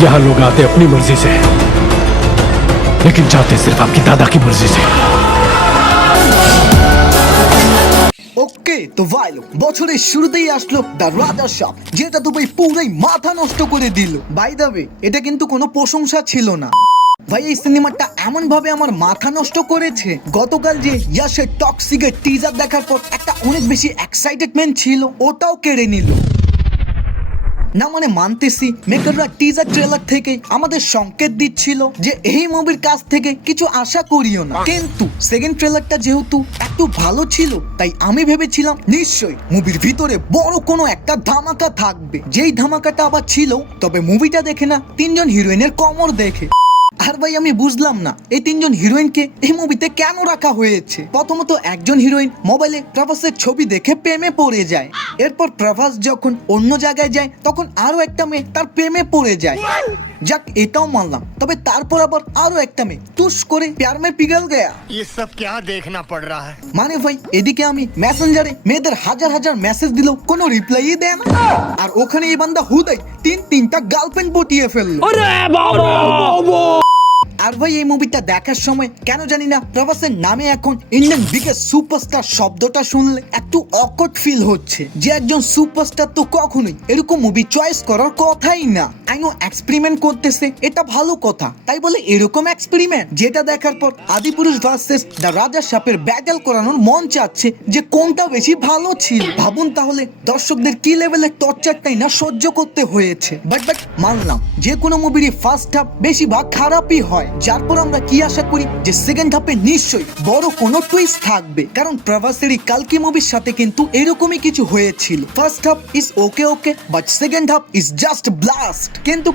यहाँ लोग आते अपनी मर्जी से, लेकिन जाते सिर्फ आपकी दादा की मर्जी से। ওকে তো ভাই লোক বছরের শুরুতেই আসলো দ্য রাজা সাপ, যেটা তো ভাই পুরাই মাথা নষ্ট করে দিল। বাই দ্য ওয়ে, এটা কিন্তু কোনো প্রশংসা ছিল না ভাই। এই সিনেমাটা এমন ভাবে আমার মাথা নষ্ট করেছে। গতকাল যে ইয়াশের টক্সিকের টিজার দেখার পর একটা অনেক বেশি এক্সাইটেডমেন্ট ছিল, ওটাও কেড়ে নিল। না মানে মানতেছি মেকাররা টিজার ট্রেলার থেকে আমাদের সংকেত দিচ্ছিল যে এই মুভির কাছ থেকে কিছু আশা করিও না, কিন্তু সেকেন্ড ট্রেলারটা যেহেতু একটু ভালো ছিল তাই আমি ভেবেছিলাম নিশ্চয়ই মুভির ভিতরে বড় কোনো একটা ধামাকা থাকবে। যেই ধামাকাটা আবার ছিল, তবে মুভিটা দেখে না তিনজন হিরোইনের কোমর দেখে। আর ভাই আমি বুঝলাম না এই তিনজন হিরোইনকে এই মুভিতে কেন রাখা হয়েছে। প্রথমত একজন হিরোইন মোবাইলে প্রভাসের ছবি দেখে প্রেমে পড়ে যায়, এরপর প্রভাস যখন অন্য জায়গায় যায় তখন আরো একটা মেয়ে তার প্রেমে পড়ে যায়। যাক এটাও মানলাম, তবে তারপর আবার আরো একটা মেয়ে টুস করে প্যার মে পিঘল গয়া। ये सब क्या देखना पड़ रहा है। মানে ভাই এদিকে আমি মেসেঞ্জারে মেয়েদের হাজার হাজার মেসেজ দিল, কোনো রিপ্লাইই দেয় না, আর ওখানে এই বান্দা হুদাই তিনটা গার্লফ্রেন্ড পটিয়ে ফেললো। আর ভাই এই মুভিটা দেখার সময় কেন জানি না প্রভাসের নামে এখন ইন্ডিয়ান বিগেস্ট সুপারস্টার শব্দটা শুনলে একটু অকওয়ার্ড ফিল হচ্ছে, যে একজন সুপারস্টার তো কখনোই এরকম মুভি চয়েস করার কথাই না। আইনো এক্সপেরিমেন্ট করতেছে, এটা ভালো কথা, তাই বলে এরকম এক্সপেরিমেন্ট যেটা দেখার পর আদিপুরুষ ভার্সেস দ্য রাজা সাপের ব্যাটল করানোর মন চাচ্ছে যে কোনটা বেশি ভালো ছিল। ভাবুন তাহলে দর্শকদের কি লেভেলের টর্চারটাই না সহ্য করতে হয়েছে। বাট মানলাম যে কোনো মুভির ফার্স্ট হাফ বেশিরভাগ খারাপই হয়, যার পর আমরা কি আশা করি যে সেকেন্ড হাফে নিশ্চয়ই বড় কোনো টুইস্ট থাকবে, কারণ প্রভাসের কালকি মুভির সাথে কিন্তু এরকমই কিছু হয়েছিল। First half is okay but second half is just blast. কিন্তু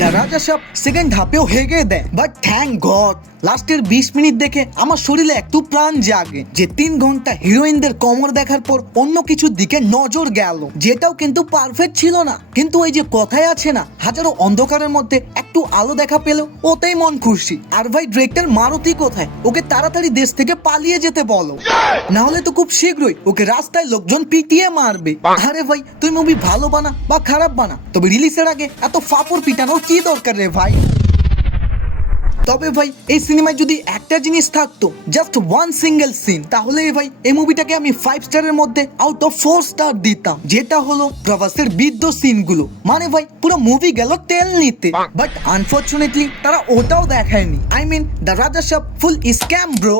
দ্য রাজা সাপ সেকেন্ড হাফেও হেগে দেয়, বাট থ্যাংক গড লাস্টের 20 মিনিট দেখে আমার শরীরে একটু প্রাণ জাগে, যে 3 ঘন্টা হিরোইনদের কোমর দেখার পর অন্য কিছুর দিকে নজর গেল, যেটাও কিন্তু পারফেক্ট ছিল না। কিন্তু ওই যে কথায় আছে না, হাজারো অন্ধকারের মধ্যে একটু আলো দেখা পেল ওতেই মন খুশি। আর ভাই ডিরেক্টর মারুতি কোথায়? ওকে তাড়াতাড়ি দেশ থেকে পালিয়ে যেতে বলো, না হলে তো খুব শীঘ্রই ওকে রাস্তায় লোকজন পিটিয়ে মারবে। আরে ভাই তুই মুভি ভালো বানা বা খারাপ বানা, তবে রিলিজের আগে এত ফাপড় পিটানোর কি দরকার রে ভাই। তবে ভাই এই সিনেমায় যদি একটা জিনিস থাকতো, জাস্ট ওয়ান সিঙ্গেল সিন, তাহলে ভাই এই মুভিটাকে আমি 5 স্টারের মধ্যে আউট অফ 4 স্টার দিতাম, যেটা হলো প্রভাসের বৃদ্ধ সিনগুলো। মানে ভাই পুরো মুভি গেল তেল নিতে, বাট আনফরচুনেটলি তারা ওটাও দেখায়নি। আই মিন দ্য রাজা সাপ ফুল স্ক্যাম ব্রো।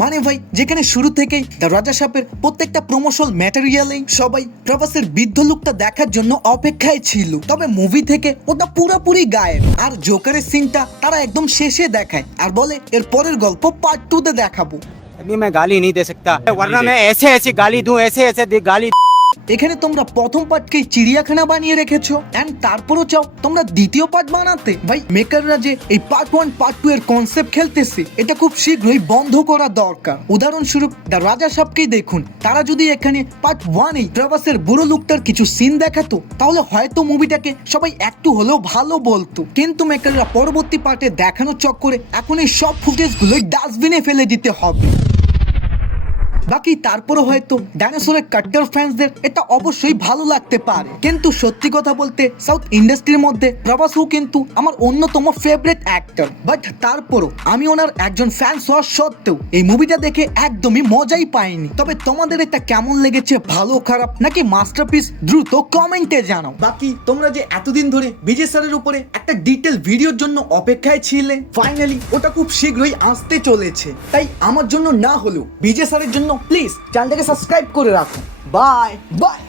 মানে ভাই যেখানে শুরু থেকেই দ্য রাজা সাপের প্রত্যেকটা প্রমোশনাল ম্যাটেরিয়ালে সবাই প্রভাসের বৃদ্ধ লুকটা দেখার জন্য অপেক্ষায় ছিল, তবে মুভি থেকে ওটা পুরোপুরি গায়েব। আর জোকারের সিনটা তারা একদম শেষে দেখায় আর বলে এর পরের গল্প পার্ট 2 তে দেখাবো। अभी मैं गाली नहीं दे सकता, वरना मैं ऐसे ऐसी गाली दूं, ऐसे ऐसे गाली। এখানে তোমরা প্রথম পার্টকে চিড়িয়াখানা বানিয়ে রেখেছো, এন্ড তারপরও চাও তোমরা দ্বিতীয় পার্ট বানাতে। ভাই মেকাররা যে এই পার্ট 1 পার্ট 2 এর কনসেপ্ট খেলতেছে, এটা খুব শীঘ্রই বন্ধ করা দরকার। উদাহরণস্বরূপ দ্য রাজা সাপকেই দেখুন, তারা যদি এখানে পার্ট 1 এই প্রভাসের বুড়ো লুকটার কিছু সিন দেখাতো, তাহলে হয়তো মুভিটাকে সবাই একটু হলেও ভালো বলতো। কিন্তু মেকাররা পরবর্তী পার্টে দেখানোর চক্করে এখন এই সব ফুটেজগুলোই ডাস্টবিনে ফেলে দিতে হবে। বাকি তারপরও হয়তো ডাইনোসরের কাট্টার ফ্যান্সদের এটা অবশ্যই ভালো লাগতে পারে, কিন্তু সত্যি কথা বলতে সাউথ ইন্ডাস্ট্রির মধ্যে প্রভাসও কিন্তু আমার অন্যতম ফেভারিট অ্যাক্টর। বাট তারপরও আমি ওনার একজন ফ্যান্স হওয়ার সত্ত্বেও এই মুভিটা দেখে একদমই মজাই পাইনি। তবে তোমাদের এটা কেমন লেগেছে, ভালো খারাপ নাকি মাস্টারপিস, দ্রুত কমেন্টে জানাও। বাকি তোমরা যে এতদিন ধরে বিজয় স্যারের উপরে একটা ডিটেল ভিডিওর জন্য অপেক্ষায় ছিলে, ফাইনালি ওটা খুব শীঘ্রই আসতে চলেছে। তাই আমার জন্য না হলেও বিজয় স্যারের জন্য প্লিজ চ্যানেলটাকে সাবস্ক্রাইব করে রাখো। Bye bye.